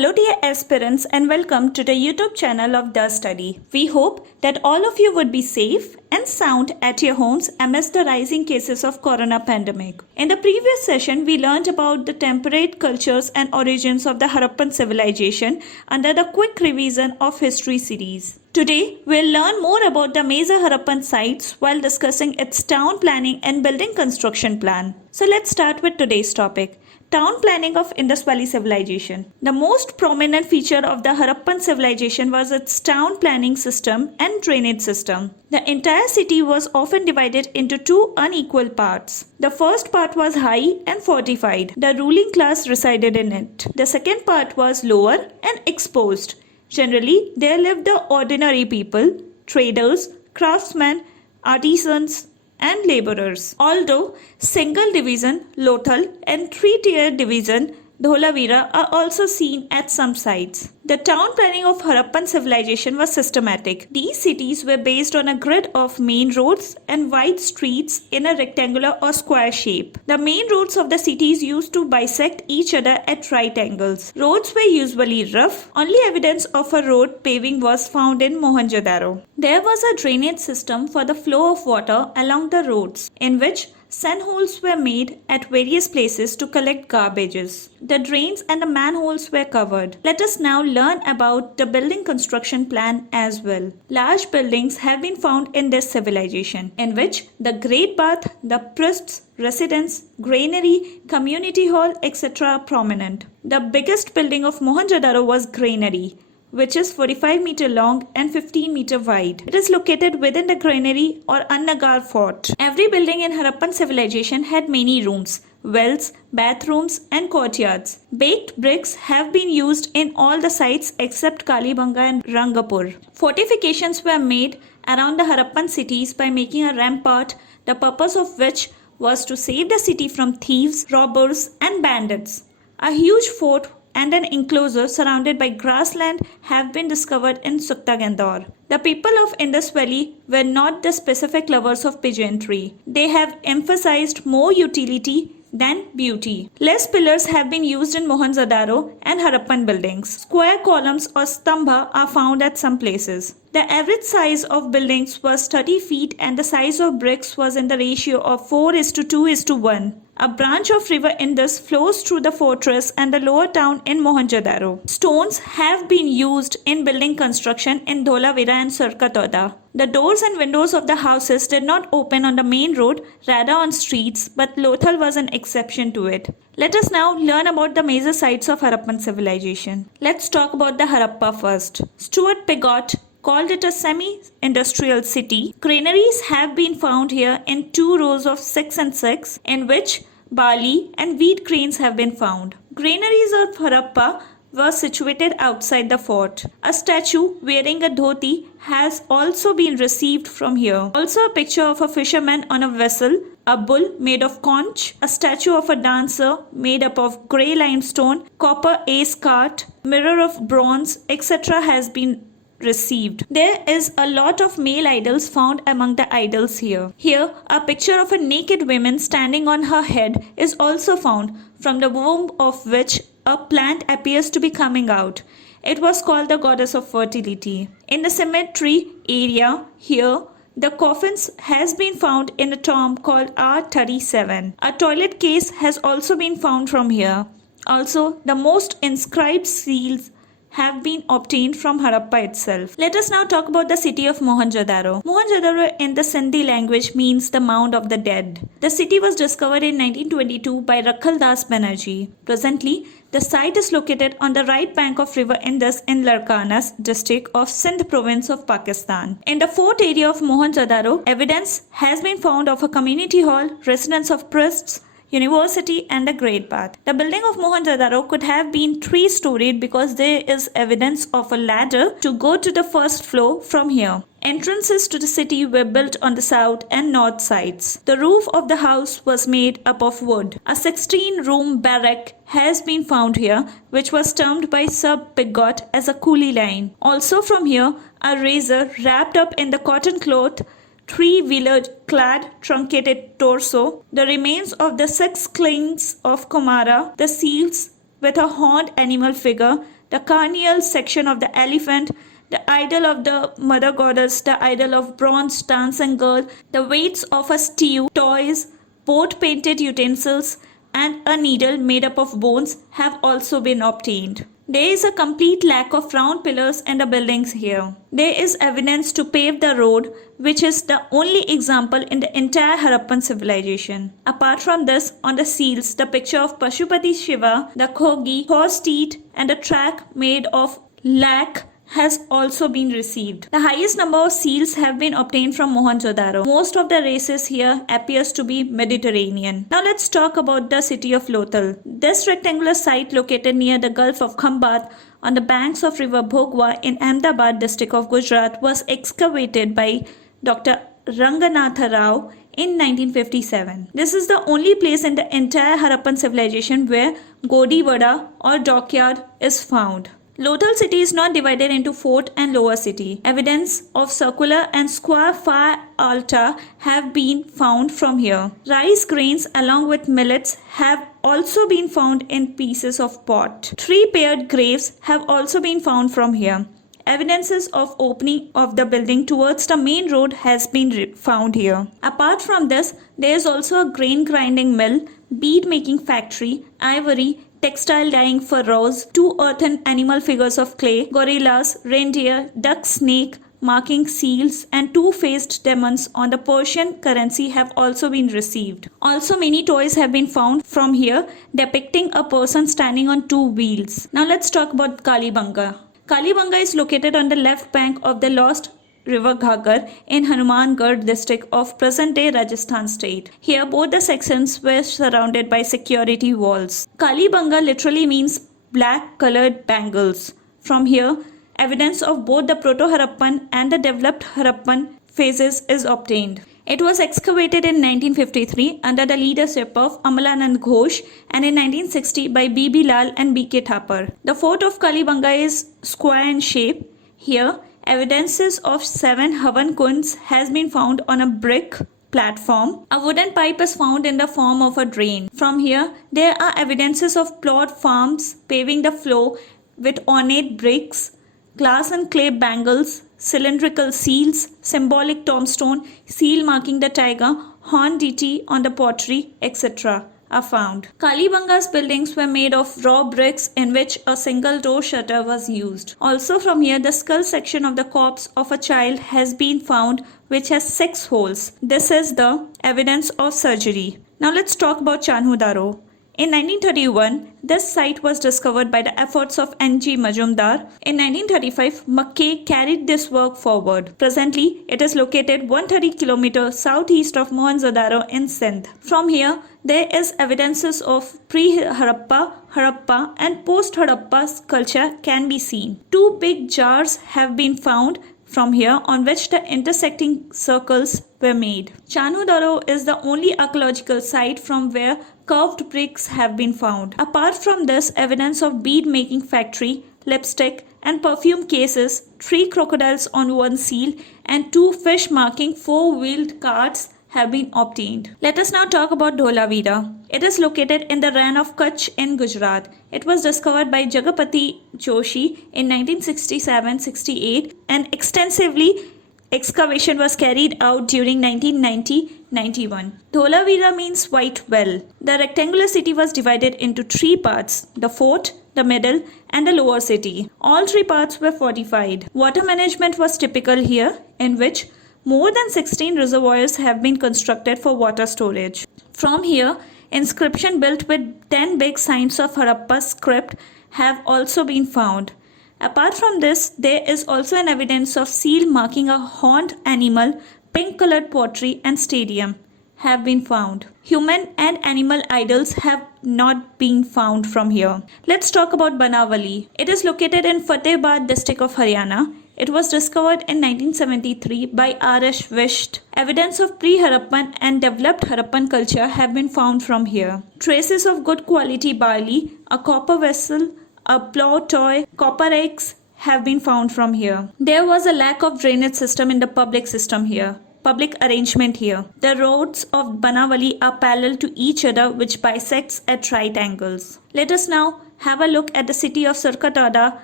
Hello dear aspirants and welcome to the YouTube channel of The Study. We hope that all of you would be safe and sound at your homes amidst the rising cases of corona pandemic. In the previous session, we learned about the temperate cultures and origins of the Harappan civilization under the quick revision of history series. Today, we'll learn more about the major Harappan sites while discussing its town planning and building construction plan. So let's start with today's topic. Town planning of Indus Valley civilization. The most prominent feature of the Harappan civilization was its town planning system and drainage system. The entire city was often divided into two unequal parts. The first part was high and fortified. The ruling class resided in it. The second part was lower and exposed. Generally, there lived the ordinary people, traders, craftsmen, artisans, and laborers. Although single division, Lothal, and three-tier division, Dholavira, are also seen at some sites. The town planning of Harappan civilization was systematic. These cities were based on a grid of main roads and wide streets in a rectangular or square shape. The main roads of the cities used to bisect each other at right angles. Roads were usually rough. Only evidence of a road paving was found in Mohenjo-daro. There was a drainage system for the flow of water along the roads, in which sand holes were made at various places to collect garbages. The drains and the manholes were covered. Let us now learn about the building construction plan as well. Large buildings have been found in this civilization, in which the Great Bath, the priests' residence, granary, community hall, etc. are prominent. The biggest building of Mohenjo-daro was granary, which is 45 meter long and 15 meter wide. It is located within the granary or Annagar fort. Every building in Harappan civilization had many rooms, wells, bathrooms and courtyards. Baked bricks have been used in all the sites except Kalibanga and Rangapur. Fortifications were made around the Harappan cities by making a rampart, the purpose of which was to save the city from thieves, robbers and bandits. A huge fort and an enclosure surrounded by grassland have been discovered in Sukta-Gandor. The people of Indus Valley were not the specific lovers of pageantry. They have emphasized more utility than beauty. Less pillars have been used in Mohenjo-daro and Harappan buildings. Square columns or stambha are found at some places. The average size of buildings was 30 feet and the size of bricks was in the ratio of 4:2:1. A branch of river Indus flows through the fortress and the lower town in Mohenjo-daro. Stones have been used in building construction in Dholavira and Surkatoda. The doors and windows of the houses did not open on the main road, rather on streets, but Lothal was an exception to it. Let us now learn about the major sites of Harappan civilization. Let's talk about the Harappa first. Stuart Pigott called it a semi-industrial city. Granaries have been found here in two rows of 6 and 6, in which barley and wheat grains have been found. Granaries of Harappa were situated outside the fort. A statue wearing a dhoti has also been received from here. Also a picture of a fisherman on a vessel, a bull made of conch, a statue of a dancer made up of grey limestone, copper ace cart, mirror of bronze, etc. has been received. There is a lot of male idols found among the idols here. Here, a picture of a naked woman standing on her head is also found, from the womb of which a plant appears to be coming out. It was called the goddess of fertility. In the cemetery area here, the coffins has been found in a tomb called R37. A toilet case has also been found from here. Also, the most inscribed seals have been obtained from Harappa itself. Let us now talk about the city of Mohenjo-daro. Mohenjo-daro in the Sindhi language means the mound of the dead. The city was discovered in 1922 by Rakhal Das Banerjee. Presently, the site is located on the right bank of river Indus in Larkana district of Sindh province of Pakistan. In the fort area of Mohenjo-daro, evidence has been found of a community hall, residence of priests, university and the Great Bath. The building of Mohenjo-daro could have been 3-storied because there is evidence of a ladder to go to the first floor from here. Entrances to the city were built on the south and north sides. The roof of the house was made up of wood. A 16-room barrack has been found here, which was termed by Sir Pigott as a coolie line. Also from here, a razor wrapped up in the cotton cloth, three-wheeler clad truncated torso, the remains of the 6 kings of Komara, the seals with a horned animal figure, the carnival section of the elephant, the idol of the mother goddess, the idol of bronze dancing girl, the weights of a stew, toys, boat painted utensils, and a needle made up of bones have also been obtained. There is a complete lack of round pillars in the buildings here. There is evidence to pave the road, which is the only example in the entire Harappan civilization. Apart from this, on the seals, the picture of Pashupati Shiva, the Khogi, horse teeth, and a track made of lac has also been received. The highest number of seals have been obtained from Mohenjo-daro. Most of the races here appears to be Mediterranean. Now let's talk about the city of Lothal. This rectangular site located near the Gulf of Khambat on the banks of river Bhogwa in Ahmedabad district of Gujarat was excavated by Dr. Ranganatha Rao in 1957. This is the only place in the entire Harappan civilization where Godi Vada or dockyard is found. Lothal city is not divided into fort and lower city. Evidence of circular and square fire altar have been found from here. Rice grains along with millets have also been found in pieces of pot. 3 paired graves have also been found from here. Evidences of opening of the building towards the main road has been found here. Apart from this, there is also a grain grinding mill, bead making factory, ivory, textile dyeing for rose, 2 earthen animal figures of clay, gorillas, reindeer, duck, snake, marking seals, and 2-faced demons on the Persian currency have also been received. Also, many toys have been found from here depicting a person standing on 2 wheels. Now let's talk about Kalibanga. Kalibanga is located on the left bank of the lost river Ghaggar in Hanumangarh district of present-day Rajasthan state. Here both the sections were surrounded by security walls. Kalibanga literally means black colored bangles. From here, evidence of both the Proto-Harappan and the developed Harappan phases is obtained. It was excavated in 1953 under the leadership of Amalanand Ghosh and in 1960 by B.B. Lal and B.K. Thapar. The fort of Kalibanga is square in shape. Here, evidences of 7 Havan kunds has been found on a brick platform. A wooden pipe is found in the form of a drain. From here, there are evidences of plot farms paving the floor with ornate bricks, glass and clay bangles, cylindrical seals, symbolic tombstone, seal marking the tiger, horn deity on the pottery, etc. are found. Kalibanga's buildings were made of raw bricks in which a single door shutter was used. Also from here, the skull section of the corpse of a child has been found which has 6 holes. This is the evidence of surgery. Now let's talk about Chanhu-Daro. In 1931, this site was discovered by the efforts of N.G. Majumdar. In 1935, Mackay carried this work forward. Presently, it is located 130 km southeast of Mohenjo-daro in Sindh. From here, there is evidences of pre-Harappa, Harappa and post-Harappa culture can be seen. 2 big jars have been found from here on which the intersecting circles were made. Chanhu-Daro is the only archaeological site from where curved bricks have been found. Apart from this, evidence of bead making factory, lipstick and perfume cases, 3 crocodiles on 1 seal and 2 fish marking 4-wheeled carts have been obtained. Let us now talk about Dholavira. It is located in the Rann of Kutch in Gujarat. It was discovered by Jagapati Joshi in 1967-68 and extensively excavation was carried out during 1990-91. Dholavira means white well. The rectangular city was divided into 3 parts: the fort, the middle and the lower city. All 3 parts were fortified. Water management was typical here, in which more than 16 reservoirs have been constructed for water storage. From here, inscription built with 10 big signs of Harappa script have also been found. Apart from this, there is also an evidence of seal marking a horned animal, pink colored pottery and stadium have been found. Human and animal idols have not been found from here. Let's talk about Banawali. It is located in Fatehbad district of Haryana. It was discovered in 1973 by R.S. Visht. Evidence of pre-Harappan and developed Harappan culture have been found from here. Traces of good quality barley, a copper vessel, a plough toy, copper eggs have been found from here. There was a lack of drainage system in the public system here. Public arrangement here. The roads of Banawali are parallel to each other which bisects at right angles. Let us now have a look at the city of Surkatada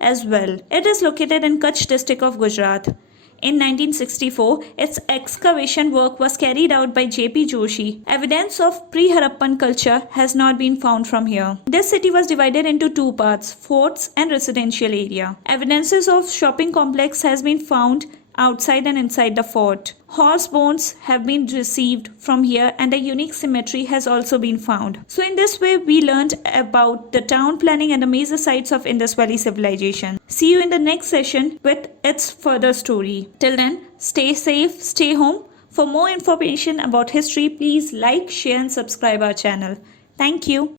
as well. It is located in Kutch district of Gujarat. In 1964, its excavation work was carried out by J.P. Joshi. Evidence of pre-Harappan culture has not been found from here. This city was divided into two parts, forts and residential area. Evidences of shopping complex has been found outside and inside the fort. Horse bones have been received from here and a unique cemetery has also been found. So in this way we learned about the town planning and the major sites of Indus Valley civilization. See you in the next session with its further story. Till then, stay safe, stay home. For more information about history, please like, share and subscribe our channel. Thank you.